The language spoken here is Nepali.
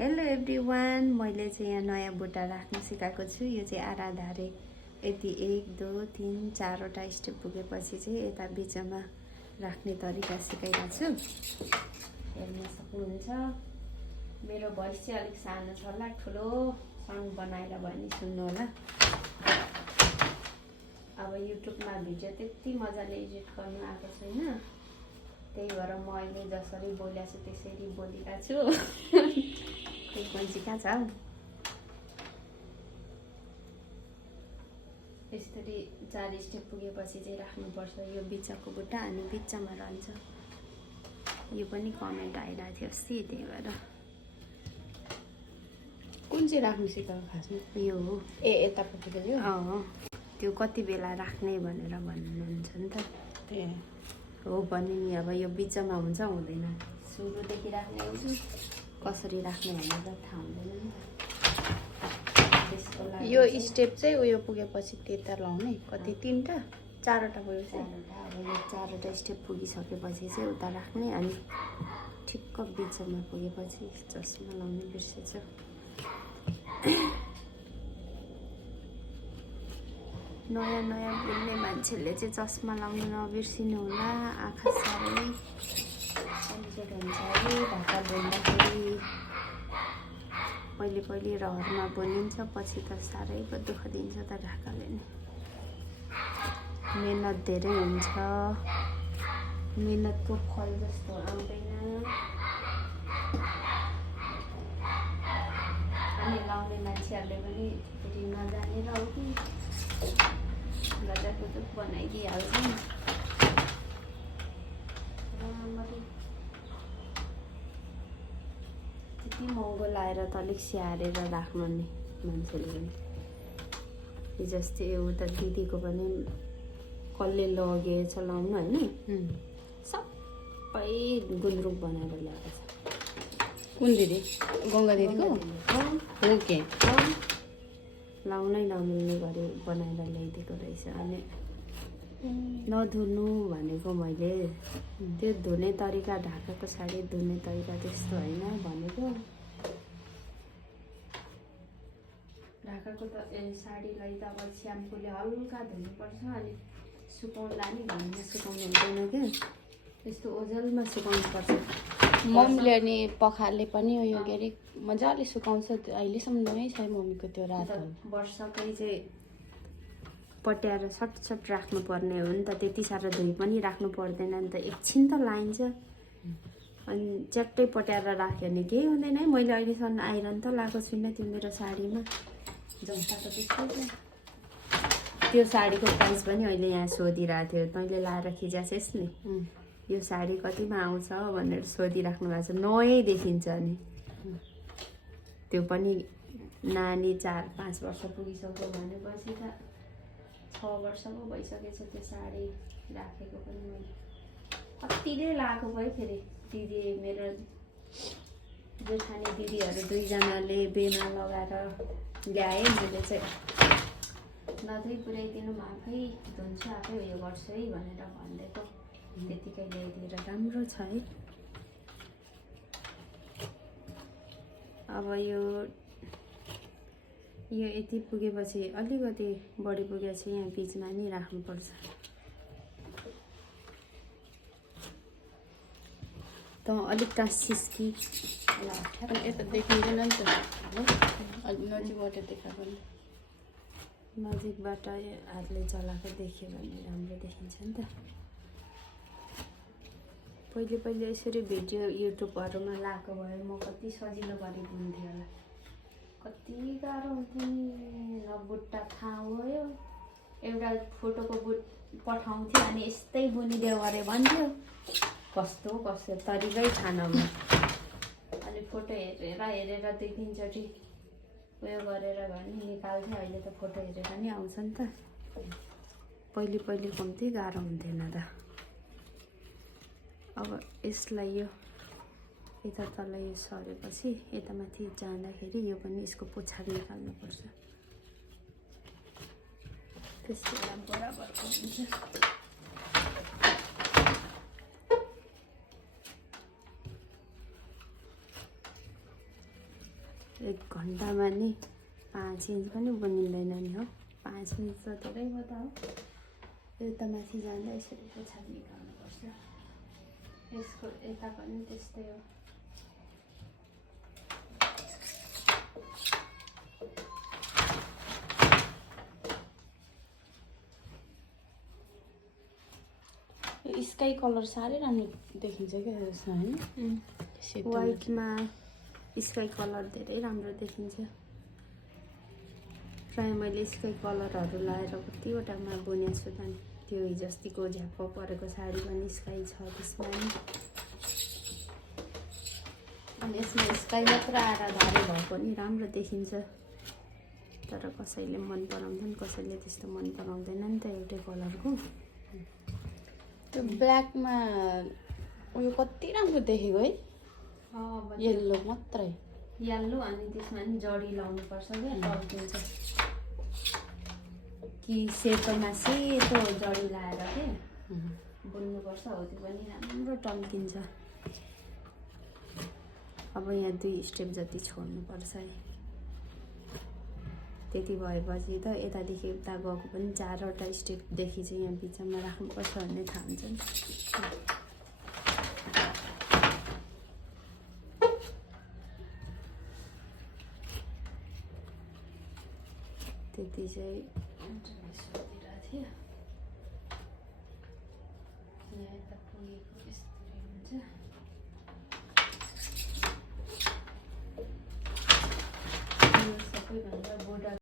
हेलो एभ्रिवान, मैले चाहिँ यहाँ नयाँ बुट्टा राख्न सिकाएको छु। यो चाहिँ आराधारे यति 1 2 3 4वटा स्टेप पुगेपछि चाहिँ यता बिचमा राख्ने तरिका सिकाइरहेको छु। हेर्न सक्नुहुन्छ। मेरो भोइस चाहिँ अलिक सानो छ होला, ठुलो साउन्ड बनाएर भने सुन्नु होला। अब युट्युबमा भिडियो त्यति मजाले एडिट गर्नु आएको छैन, त्यही भएर म अहिले जसरी बोलेको छु त्यसरी बोलिरहेको छु। फ्रिक्वेन्सी कहाँ छ? यसरी 4 स्टेप पुगेपछि चाहिँ राख्नुपर्छ यो बिचको बुट्टा, अनि बिचमा रहन्छ। यो पनि कमेन्ट आइरहेको थियो अस्ति, त्यही भएर। कुन चाहिँ राख्नु सिकाएको खासमा? यो हो। यतापट्टिको यो? त्यो कति बेला राख्ने भनेर भन्नुहुन्छ नि त, त्यही हो भने नि। अब यो बिचमा हुन्छ हुँदैन, सुरुदेखि राख्ने हो कि कसरी राख्ने भनेर थाहा हुँदैन नि त्यसको लागि। यो स्टेप चाहिँ उयो पुगेपछि त्यता लाउने कति 3टा 4वटा भयो चाहिँ। अब यो 4वटा स्टेप पुगिसकेपछि चाहिँ उता राख्ने, अनि ठिक्क बिचमा पुगेपछि चस्मा लाउने बिर्सेछ। नयाँ नयाँ बोल्ने मान्छेले चाहिँ चस्मा लाउनु नबिर्सिनु होला, आँखा साह्रै कमजोर हुन्छ है ढाका बोल्दाखेरि। पहिले रहरमा बोलिन्छ, पछि त साह्रै दुःख दिन्छ त ढाकाले नै। मेहनत धेरै हुन्छ, मेहनतको फल जस्तो आउँदैन। अनि लाउने मान्छेहरूले पनि फेरि नजानेर हो कि गजाकुजुक बनाइदिइहाल्छ नि। त्यति महँगो लाएर त अलिक स्याहारेर राख्नु नि मान्छेले पनि। हिजोअस्ति उता दिदीको पनि कसले लगेछ लाउनु होइन, सबै गुन्द्रुक बनाएर ल्याएको छ। कुन दिदी? गङ्गा दिदीको हो के? लाउनै नमिल्ने गरी बनाएर ल्याइदिएको रहेछ। अनि नधुनु भनेको मैले, त्यो धुने तरिका, ढाकाको साडी धुने तरिका त्यस्तो होइन भनेको। ढाकाको त साडीलाई त अब स्याम्पूले हल्का धुनुपर्छ, अनि सुकाउला नि घाममा सुकाउनु हुँदैन क्या, त्यस्तो ओझेलमा सुकाउनुपर्छ। मम्मीले अनि पखाले पनि उयो के अरे मजाले सुकाउँछ। अहिलेसम्म नयाँ छ मम्मीको त्यो रातो। वर्षकै चाहिँ पट्याएर सट राख्नुपर्ने हो नि त, त्यति साह्रो धुई पनि राख्नु पर्दैन नि त, एकछिन त लाइन्छ। अनि च्याट्टै पट्याएर राख्यो भने केही हुँदैन है। मैले अहिलेसम्म आइरन त लगाएको छुइनँ त्यो मेरो साडीमा, जस्ताको त्यस्तै छ। त्यो साडीको प्राइस पनि अहिले यहाँ सोधिरहेको थियो, तैँले लाएर खिचासेस् नि यो साडी कतिमा आउँछ भनेर सोधिराख्नु भएको छ। नयाँ देखिन्छ नि, त्यो पनि नानी 4-5 वर्ष पुगिसक्यो भनेपछि त 6 वर्ष पो भइसकेछ त्यो साडी राखेको पनि। मैले कति नै लगाएको भयो। फेरि दिदी, मेरो जेठानी दिदीहरू 2जनाले बेमा लगाएर ल्याएँ। मैले चाहिँ नधुई पुऱ्याइदिनु, म आफै धुन्छु, आफै उयो गर्छु है भनेर भनिदिएको। त्यतिकै ल्याइदिएर राम्रो छ है। अब यो यति पुगेपछि अलिकति बढी पुगेपछि यहाँ बिचमा नि राख्नुपर्छ। त अलिक काँसिस कि यता देखिँदैन नि त, नजिकबाट देखाएको नि। नजिकबाट हातले चलाएको देख्यो भने राम्रो देखिन्छ नि त। पहिले यसरी भिडियो युट्युबहरूमा लगाएको भए म कति सजिलो गरी बुन्थेँ होला। कति गाह्रो हुन्थ्यो नि, न बुट्टा थाहा भयो। एउटा फोटोको पठाउँथ्यो, अनि यस्तै बुनिदेऊ अरे भन्थ्यो, कस्तो तरिकै थाहा नभयो। अनि फोटो हेरेर 2-3चोटि उयो गरेर भने निकाल्थ्यो। अहिले त फोटो हेरेर नि आउँछ नि त। पहिले कम्ती गाह्रो हुन्थेन त। अब यसलाई यो यता तल यो सरेपछि यता माथि जाँदाखेरि यो पनि यसको पुछार निकाल्नुपर्छ, त्यसले बराबरको हुन्छ। 1 घन्टामा नि 5 इन्च पनि बनिँदैन नि हो। 5 इन्च त धेरै हो त हो। यो त माथि जाँदा यसरी पछाडि निकाल्नुपर्छ। यसको यता पनि त्यस्तै हो। स्काई कलर साह्रै राम्रो देखिन्छ क्या यसमा होइन। सेतो वाइटमा स्काई कलर धेरै राम्रो देखिन्छ। प्रायः मैले स्काई कलरहरू लाएर कतिवटामा बुनेको छु त नि। त्यो हिजोअस्तिको झ्याप्प परेको साडी पनि स्काई छ त्यसमा नि। अनि यसमा स्काई मात्र आएर धारे भए पनि राम्रो देखिन्छ। तर कसैले मन पराउँछन्, कसैले त्यस्तो मन पराउँदैन नि त एउटै कलरको। त्यो ब्ल्याकमा उयो कति राम्रो देखेको है। येल्लो मात्रै। येल्लो अनि त्यसमा नि जडी लाउनुपर्छ क्या, टल्किन्छ। कि सेतोमा सेतो जडी लाएर के बुन्नुपर्छ, हो त्यो पनि राम्रो टल्किन्छ। अब यहाँ 2 स्टेप जति छोड्नुपर्छ है। त्यति भएपछि त यतादेखि उता गएको पनि 4वटा स्टेपदेखि चाहिँ यहाँ बिचमा राख्नुपर्छ भन्ने थाहा हुन्छ नि। त्यति चाहिँ